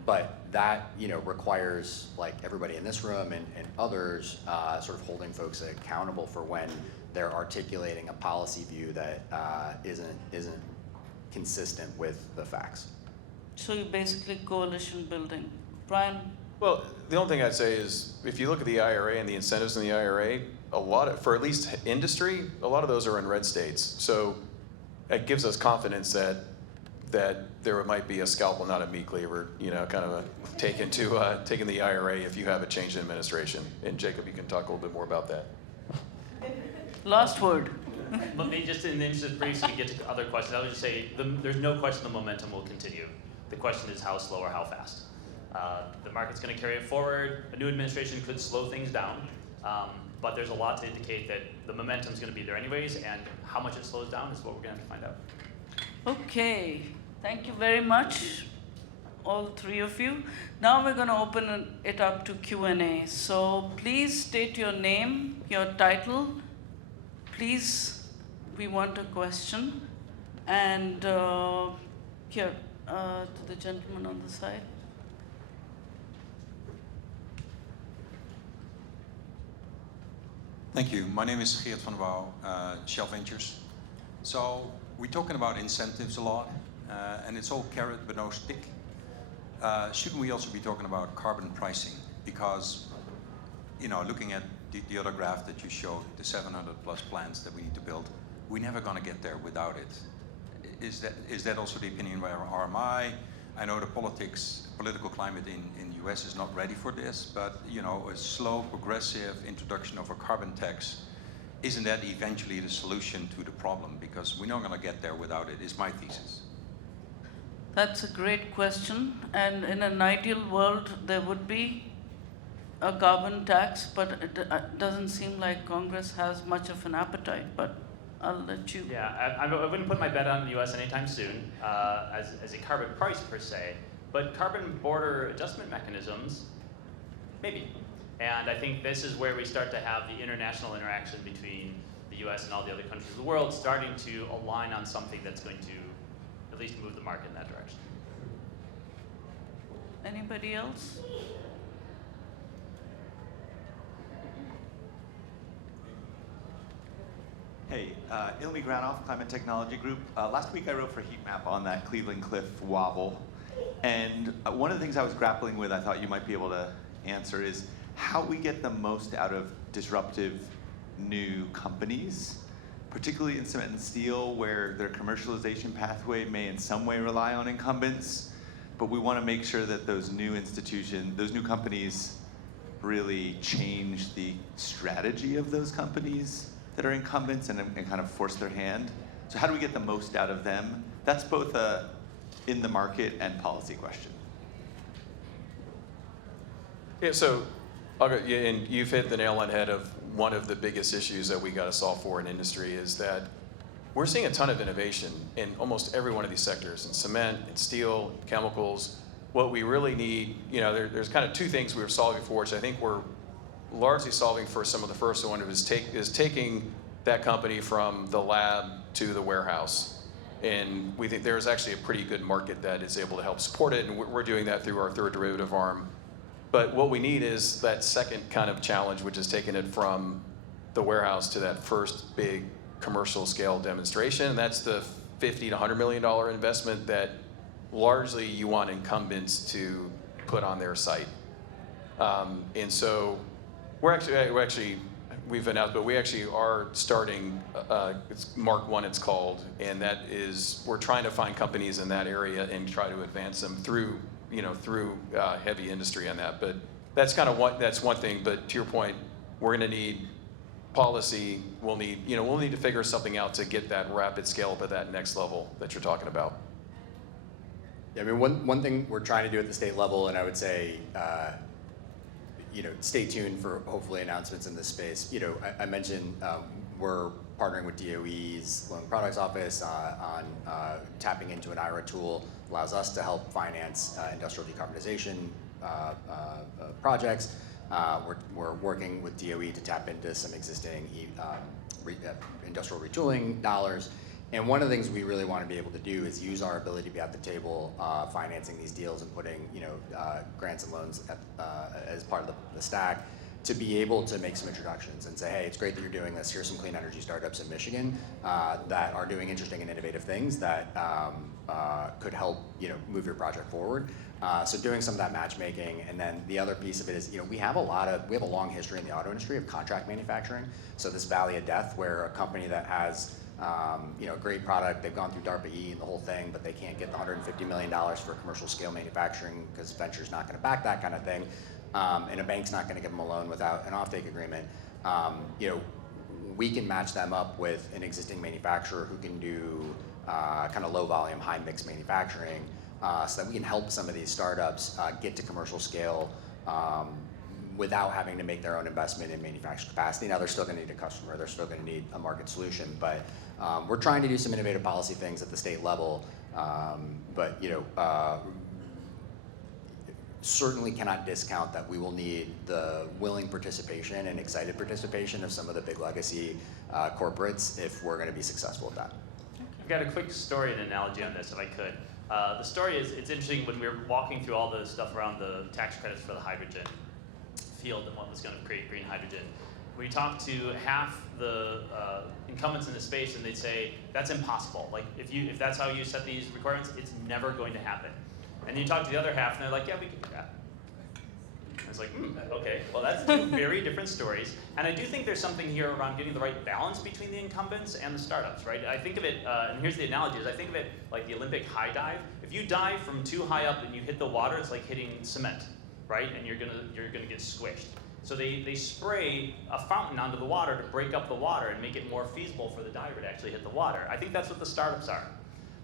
But that, requires like everybody in this room and others sort of holding folks accountable for when they're articulating a policy view that isn't consistent with the facts. So you're basically coalition building. Brian? Well, the only thing I'd say is if you look at the IRA and the incentives in the IRA, for at least industry, a lot of those are in red states. So it gives us confidence that there might be a scalpel, not a meat cleaver, kind of a taken the IRA if you have a change in administration. And Jacob, you can talk a little bit more about that. Last word. But maybe just in the interest of brief, so we get to other questions, I would just say there's no question the momentum will continue. The question is how slow or how fast. The market's going to carry it forward. A new administration could slow things down, but there's a lot to indicate that the momentum's going to be there anyways, and how much it slows down is what we're going to have to find out. Okay, thank you very much, all three of you. Now we're going to open it up to Q&A. So please state your name, your title. Please, we want a question. And here, to the gentleman on the side. Thank you. My name is Geert van der Wouw, Shell Ventures. So we're talking about incentives a lot, and it's all carrot but no stick. Shouldn't we also be talking about carbon pricing? Because, looking at the other graph that you showed, the 700 plus plants that we need to build, we're never going to get there without it. Is that also the opinion by RMI? I know the political climate in the US is not ready for this, but a slow, progressive introduction of a carbon tax, isn't that eventually the solution to the problem? Because we're not going to get there without it, is my thesis. That's a great question. And in an ideal world, there would be a carbon tax, but it doesn't seem like Congress has much of an appetite. But I'll let you. Yeah, I wouldn't put my bet on the US anytime soon as a carbon price per se, but carbon border adjustment mechanisms, maybe. And I think this is where we start to have the international interaction between the US and all the other countries of the world starting to align on something that's going to at least move the market in that direction. Anybody else? Hey, Ilmi Granoff, Climate Technology Group. Last week I wrote for Heatmap on that Cleveland Cliff wobble. And one of the things I was grappling with, I thought you might be able to answer, is how we get the most out of disruptive new companies, particularly in cement and steel, where their commercialization pathway may in some way rely on incumbents. But we want to make sure that those new institutions, those new companies really change the strategy of those companies that are incumbents and kind of force their hand. So how do we get the most out of them? That's both a in the market and policy question. Yeah, so and you've hit the nail on the head of one of the biggest issues that we got to solve for in industry is that we're seeing a ton of innovation in almost every one of these sectors, in cement, in steel, chemicals. What we really need, there's kind of two things we were solving for, which I think we're largely solving for some of the first one is taking that company from the lab to the warehouse. And we think there's actually a pretty good market that is able to help support it, and we're doing that through our third derivative arm. But what we need is that second kind of challenge, which is taking it from the warehouse to that first big commercial scale demonstration. And that's the $50 to $100 million investment that largely you want incumbents to put on their site. And so we've announced, but we actually are starting, it's Mark 1 it's called, and that is, we're trying to find companies in that area and try to advance them through heavy industry on that. But that's kind of that's one thing, but to your point, we're gonna need policy, we'll need to figure something out to get that rapid scale up at that next level that you're talking about. Yeah, I mean, one thing we're trying to do at the state level, and I would say, stay tuned for hopefully announcements in this space. I mentioned we're partnering with DOE's Loan Products Office on tapping into an IRA tool, allows us to help finance industrial decarbonization projects. We're working with DOE to tap into some existing industrial retooling dollars. And one of the things we really want to be able to do is use our ability to be at the table financing these deals and putting grants and loans as part of the stack to be able to make some introductions and say, hey, it's great that you're doing this. Here's some clean energy startups in Michigan that are doing interesting and innovative things that could help move your project forward. So doing some of that matchmaking, and then the other piece of it is we have a long history in the auto industry of contract manufacturing. So this valley of death, where a company that has a great product, they've gone through DARPA-E and the whole thing, but they can't get the $150 million for commercial scale manufacturing because venture's not going to back that kind of thing, and a bank's not going to give them a loan without an offtake agreement. We can match them up with an existing manufacturer who can do kind of low volume, high mix manufacturing, so that we can help some of these startups get to commercial scale without having to make their own investment in manufacturing capacity. Now they're still going to need a customer, they're still going to need a market solution, but we're trying to do some innovative policy things at the state level, but certainly cannot discount that we will need the willing participation and excited participation of some of the big legacy corporates if we're going to be successful at that. I've got a quick story and analogy on this, if I could. The story is, it's interesting when we were walking through all the stuff around the tax credits for the hydrogen field and what was going to create green hydrogen. We talked to half the incumbents in the space, and they'd say, that's impossible. Like, if that's how you set these requirements, it's never going to happen. And you talk to the other half, and they're like, yeah, we can do that. And it's like, okay, well, that's two very different stories. And I do think there's something here around getting the right balance between the incumbents and the startups, right? I think of it, and here's the analogy, is I think of it like the Olympic high dive. If you dive from too high up and you hit the water, it's like hitting cement, right? And you're gonna get squished. So they spray a fountain onto the water to break up the water and make it more feasible for the diver to actually hit the water. I think that's what the startups are.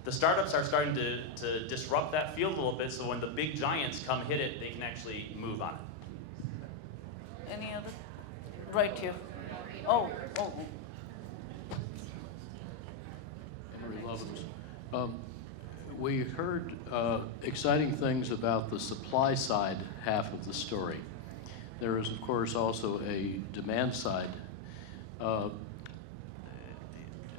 The startups are starting to disrupt that field a little bit, so when the big giants come hit it, they can actually move on it. Any other? Right here. Oh. Henry Lovins. We heard exciting things about the supply side half of the story. There is, of course, also a demand side.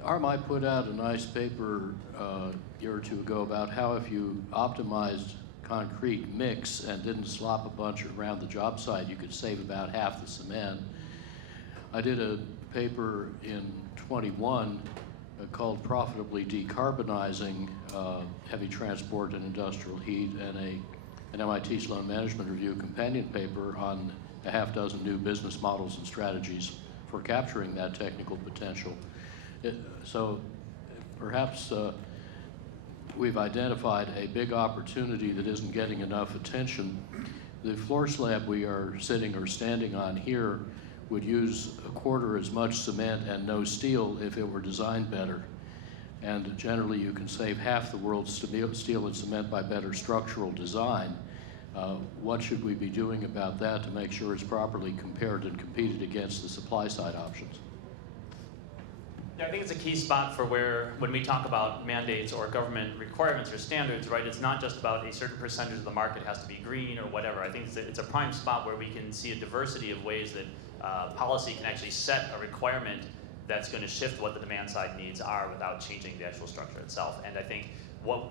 RMI put out a nice paper a year or two ago about how if you optimized concrete mix and didn't slop a bunch around the job site, you could save about half the cement. I did a paper in 21 called Profitably Decarbonizing Heavy Transport and Industrial Heat, and an MIT Sloan Management Review companion paper on a half dozen new business models and strategies for capturing that technical potential. So perhaps we've identified a big opportunity that isn't getting enough attention. The floor slab we are sitting or standing on here would use a quarter as much cement and no steel if it were designed better. And generally you can save half the world's steel and cement by better structural design. What should we be doing about that to make sure it's properly compared and competed against the supply side options? Yeah, I think it's a key spot for where, when we talk about mandates or government requirements or standards, right, it's not just about a certain percentage of the market has to be green or whatever. I think it's a prime spot where we can see a diversity of ways that policy can actually set a requirement that's going to shift what the demand side needs are without changing the actual structure itself. And I think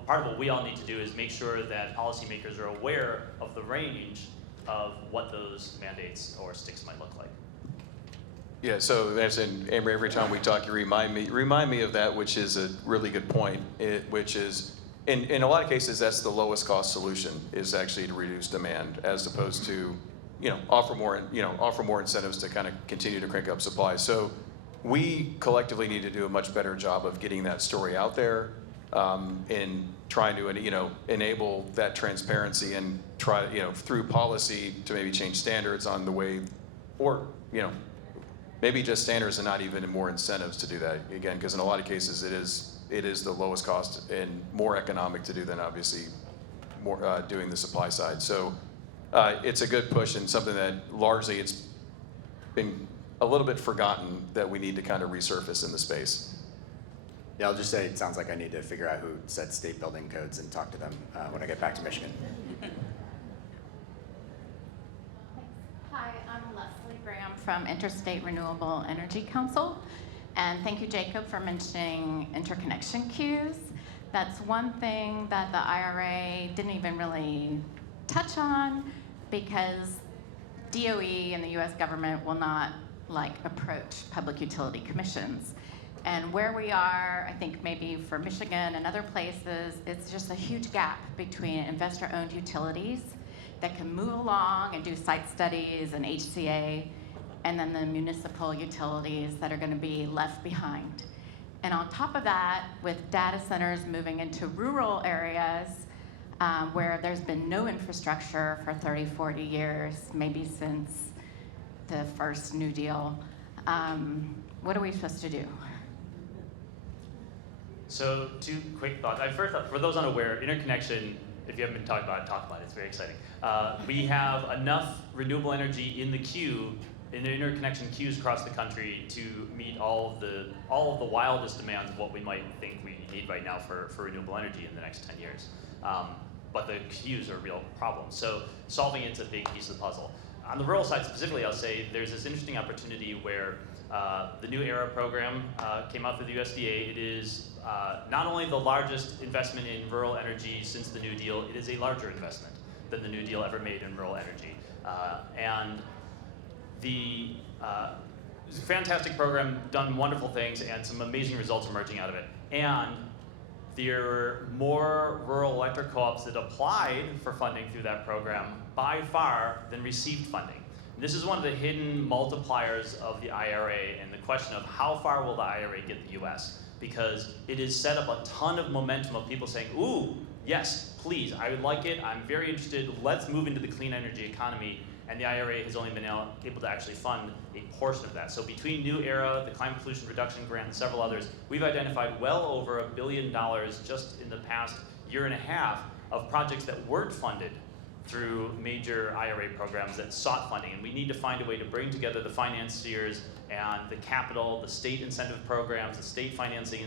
part of what we all need to do is make sure that policymakers are aware of the range of what those mandates or sticks might look like. Yeah, so that's Amber, every time we talk, you remind me of that, which is a really good point, which is, in a lot of cases, that's the lowest cost solution, is actually to reduce demand, as opposed to, offer more incentives to kind of continue to crank up supply. So we collectively need to do a much better job of getting that story out there, and trying to, enable that transparency and try, through policy to maybe change standards on the way, or, maybe just standards and not even more incentives to do that, again, because in a lot of cases it is the lowest cost and more economic to do than obviously more doing the supply side. So it's a good push and something that largely it's been a little bit forgotten that we need to kind of resurface in the space. Yeah, I'll just say it sounds like I need to figure out who sets state building codes and talk to them when I get back to Michigan. Hi, I'm Leslie Graham from Interstate Renewable Energy Council. And thank you, Jacob, for mentioning interconnection queues. That's one thing that the IRA didn't even really touch on, because DOE and the US government will not approach public utility commissions. And where we are, I think maybe for Michigan and other places, it's just a huge gap between investor-owned utilities that can move along and do site studies and HCA, and then the municipal utilities that are going to be left behind. And on top of that, with data centers moving into rural areas where there's been no infrastructure for 30, 40 years, maybe since the first New Deal, what are we supposed to do? So 2 quick thoughts. First, for those unaware, interconnection, if you haven't been talking about it, talk about it. It's very exciting. We have enough renewable energy in the queue, in the interconnection queues across the country, to meet all of the wildest demands of what we might think we need right now for renewable energy in the next 10 years. But the queues are a real problem. So solving it's a big piece of the puzzle. On the rural side specifically, I'll say there's this interesting opportunity where the new ERA program came out through the USDA. It is not only the largest investment in rural energy since the New Deal, it is a larger investment than the New Deal ever made in rural energy. And the it's a fantastic program, done wonderful things, and some amazing results emerging out of it. And there were more rural electric co-ops that applied for funding through that program by far than received funding. And this is one of the hidden multipliers of the IRA, and the question of how far will the IRA get the US? Because it has set up a ton of momentum of people saying, ooh, yes, please, I would like it, I'm very interested, let's move into the clean energy economy. And the IRA has only been able to actually fund a portion of that. So between New ERA, the Climate Pollution Reduction Grant, and several others, we've identified well over $1 billion just in the past year and a half of projects that weren't funded through major IRA programs that sought funding. And we need to find a way to bring together the financiers and the capital, the state incentive programs, the state financing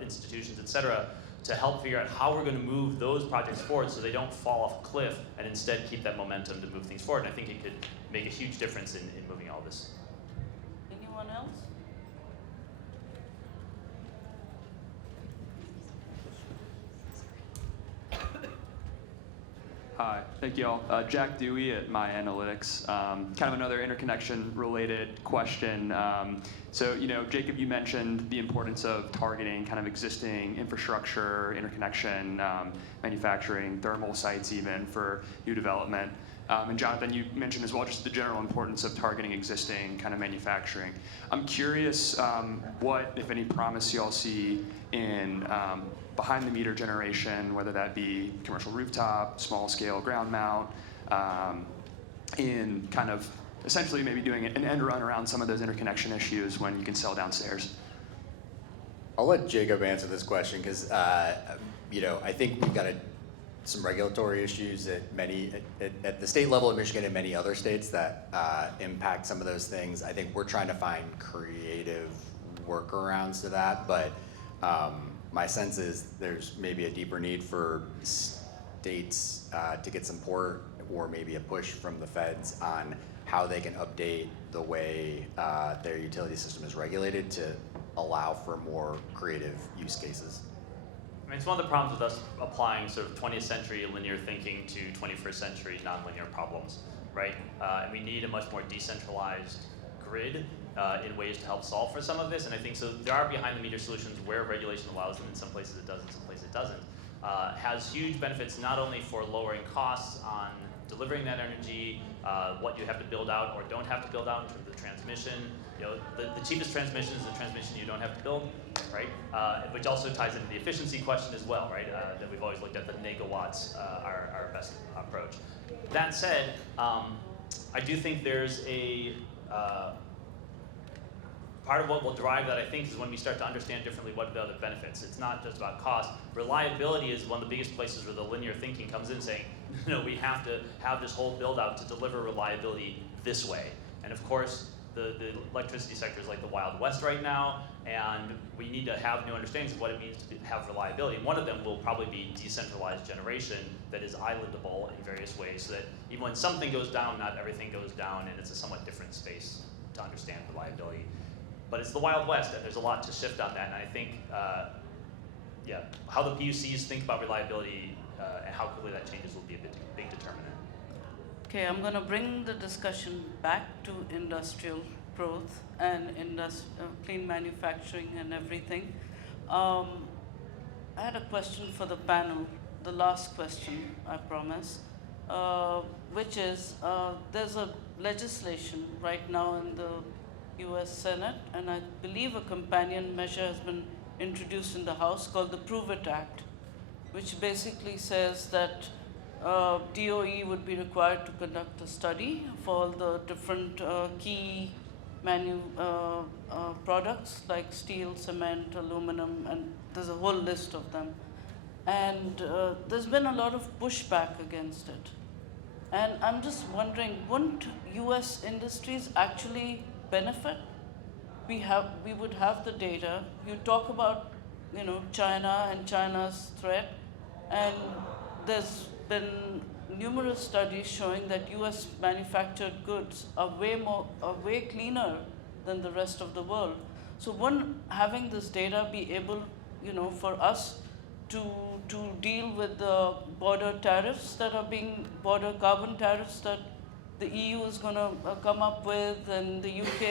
institutions, et cetera, to help figure out how we're going to move those projects forward so they don't fall off a cliff, and instead keep that momentum to move things forward. And I think it could make a huge difference in moving all this. Anyone else? Hi, thank you all. Jack Dewey at My Analytics. Kind of another interconnection-related question. So, Jacob, you mentioned the importance of targeting kind of existing infrastructure, interconnection, manufacturing, thermal sites even for new development. And Jonathan, you mentioned as well just the general importance of targeting existing kind of manufacturing. I'm curious what, if any, promise you all see in behind the meter generation, whether that be commercial rooftop, small scale ground mount, in kind of essentially maybe doing an end run around some of those interconnection issues when you can sell downstairs. I'll let Jacob answer this question because I think we've got some regulatory issues at the state level in Michigan and many other states that impact some of those things. I think we're trying to find creative workarounds to that, but my sense is there's maybe a deeper need for states to get support or maybe a push from the feds on how they can update the way their utility system is regulated to allow for more creative use cases? I mean, it's one of the problems with us applying sort of 20th century linear thinking to 21st century nonlinear problems, right? And we need a much more decentralized grid in ways to help solve for some of this. And I think so there are behind the meter solutions where regulation allows them. In some places it does, in some places it doesn't. Has huge benefits not only for lowering costs on delivering that energy, what you have to build out or don't have to build out in terms of transmission. You know, the cheapest transmission is the transmission you don't have to build, right? Which also ties into the efficiency question as well, right? That we've always looked at the megawatts are our best approach. That said, I do think there's a part of what will drive that, I think, is when we start to understand differently what are the other benefits. It's not just about cost. Reliability is one of the biggest places where the linear thinking comes in, saying, no, we have to have this whole build out to deliver reliability this way. And of course, the electricity sector is like the Wild West right now, and we need to have new understandings of what it means to have reliability. And one of them will probably be decentralized generation that is islandable in various ways, so that even when something goes down, not everything goes down, and it's a somewhat different space to understand reliability. But it's the Wild West, and there's a lot to shift on that. And I think, yeah, how the PUCs think about reliability and how quickly that changes will be a big determinant. Okay, I'm going to bring the discussion back to industrial growth and clean manufacturing and everything. I had a question for the panel, the last question, I promise, which is there's a legislation right now in the US Senate, and I believe a companion measure has been introduced in the House called the Prove It Act, which basically says that DOE would be required to conduct a study for all the different key products like steel, cement, aluminum, and there's a whole list of them. And there's been a lot of pushback against it. And I'm just wondering, wouldn't US industries actually benefit? We would have the data. You talk about, you know, China and China's threat, and there's been numerous studies showing that US manufactured goods are way cleaner than the rest of the world. So wouldn't having this data be able, you know, for us to deal with the border tariffs that are border carbon tariffs that the EU is going to come up with, and the UK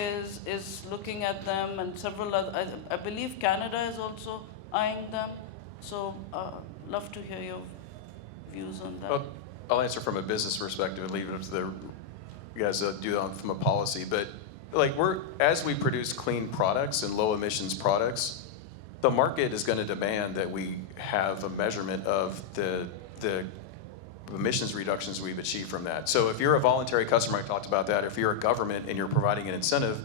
is looking at them, and several other, I believe Canada is also eyeing them. So love to hear your views on that. Well, I'll answer from a business perspective and leave it up to you guys to do that from a policy. But like as we produce clean products and low emissions products, the market is going to demand that we have a measurement of the emissions reductions we've achieved from that. So if you're a voluntary customer, I talked about that, if you're a government and you're providing an incentive,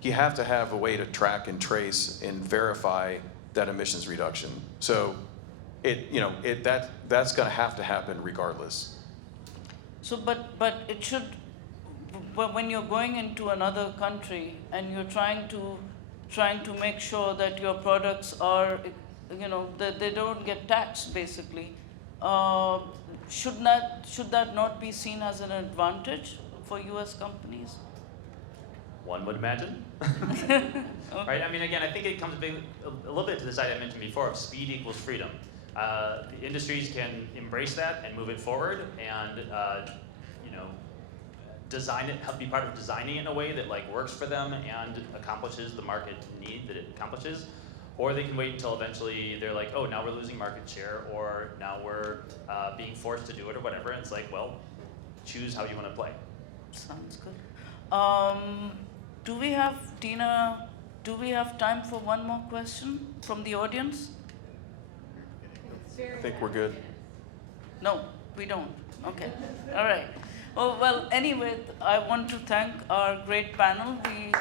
you have to have a way to track and trace and verify that emissions reduction. So that's going to have to happen regardless. So, but it should, but when you're going into another country and you're trying to make sure that your products are, you know, that they don't get taxed, basically, should that not be seen as an advantage for US companies? One would imagine. Okay. Right? I mean, again, I think it comes a little bit to the side I mentioned before of speed equals freedom. The industries can embrace that and move it forward, and you know, design it, be part of designing it in a way that like works for them and accomplishes the market need that it accomplishes. Or they can wait until eventually they're like, oh, now we're losing market share, or now we're being forced to do it, or whatever. And it's like, well, choose how you want to play. Sounds good. Tina, do we have time for one more question from the audience? I think we're good. No, we don't. Okay. All right. Oh, well, anyway, I want to thank our great panel. We